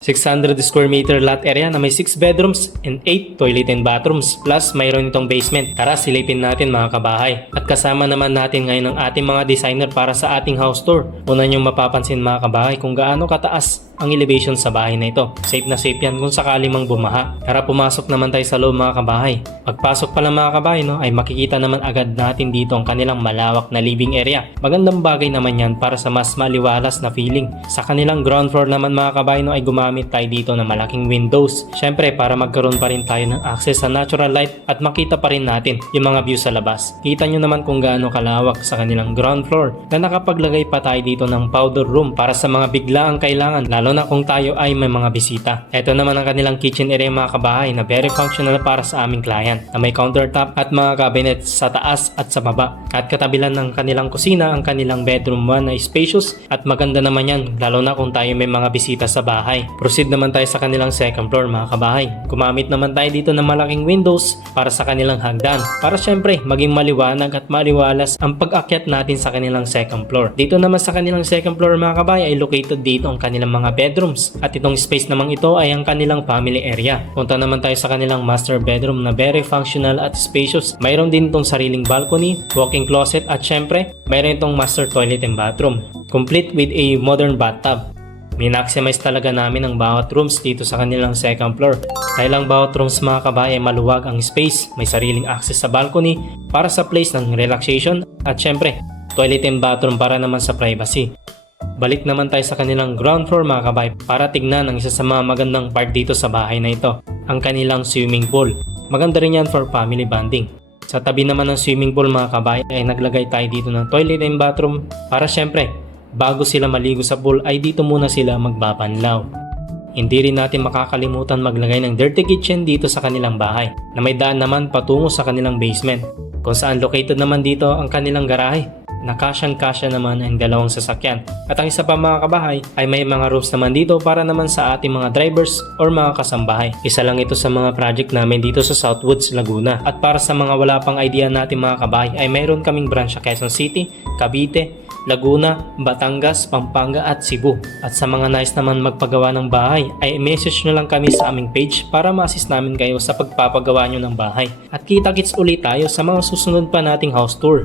600 square meter lot area na may 6 bedrooms and 8 toilet and bathrooms plus mayroon itong basement. Tara silipin natin mga kabahay. At kasama naman natin ngayon ang ating mga designer para sa ating house tour. Una niyong mapapansin mga kabahay kung gaano kataas ang elevation sa bahay na ito. Safe na safe yan kung sakali mang bumaha. Tara pumasok naman tayo sa loob mga kabahay. Pagpasok pa lang mga kabahay ay makikita naman agad natin dito ang kanilang malawak na living area. Magandang bagay naman yan para sa mas maliwalas na feeling. Sa kanilang ground floor naman mga kabahay ay gumamit tayo dito ng malaking windows. Syempre para magkaroon pa rin tayo ng access sa natural light at makita pa rin natin yung mga view sa labas. Kita nyo naman kung gaano kalawak sa kanilang ground floor na nakapaglagay pa tayo dito ng powder room para sa mga biglaang kailangan lalo na kung tayo ay may mga bisita. Ito naman ang kanilang kitchen area mga kabahay na very functional para sa aming client na may countertop at mga cabinet sa taas at sa baba. At katabilan ng kanilang kusina ang kanilang bedroom 1 na spacious at maganda naman yan lalo na kung tayo may mga bisita sa bahay. Proceed naman tayo sa kanilang second floor mga kabahay. Gumamit naman tayo dito ng malaking windows para sa kanilang hagdan para syempre maging maliwanag at maliwalas ang pag-akyat natin sa kanilang second floor. Dito naman sa kanilang second floor mga kabahay ay located dito ang kanilang mga bedrooms at itong space namang ito ay ang kanilang family area. Punta naman tayo sa kanilang master bedroom na very functional at spacious. Mayroon din itong sariling balcony, walk-in closet at syempre mayroon itong master toilet and bathroom complete with a modern bathtub. Min-maximize talaga namin ang bawat rooms dito sa kanilang second floor. Dahil ang bawat rooms mga kabahay ay maluwag ang space, may sariling access sa balcony para sa place ng relaxation at syempre toilet and bathroom para naman sa privacy. Balik naman tayo sa kanilang ground floor mga kabay para tignan ang isa sa mga magandang part dito sa bahay na ito, ang kanilang swimming pool. Maganda rin yan for family bonding. Sa tabi naman ng swimming pool mga kabay ay naglagay tayo dito ng toilet and bathroom para syempre bago sila maligo sa pool ay dito muna sila magbabanlaw. Hindi rin natin makakalimutan maglagay ng dirty kitchen dito sa kanilang bahay na may daan naman patungo sa kanilang basement kung saan located naman dito ang kanilang garahe. Nakasyang-kasya naman ang dalawang sasakyan. At ang isa pa mga kabahay ay may mga rooms naman dito para naman sa ating mga drivers or mga kasambahay. Isa lang ito sa mga project namin dito sa Southwoods, Laguna. At para sa mga wala pang idea natin mga kabahay ay mayroon kaming branch sa Quezon City, Cavite, Laguna, Batangas, Pampanga at Cebu. At sa mga nais naman magpagawa ng bahay ay message nyo lang kami sa aming page para ma-assist namin kayo sa pagpapagawa nyo ng bahay. At kita-kits ulit tayo sa mga susunod pa nating house tour.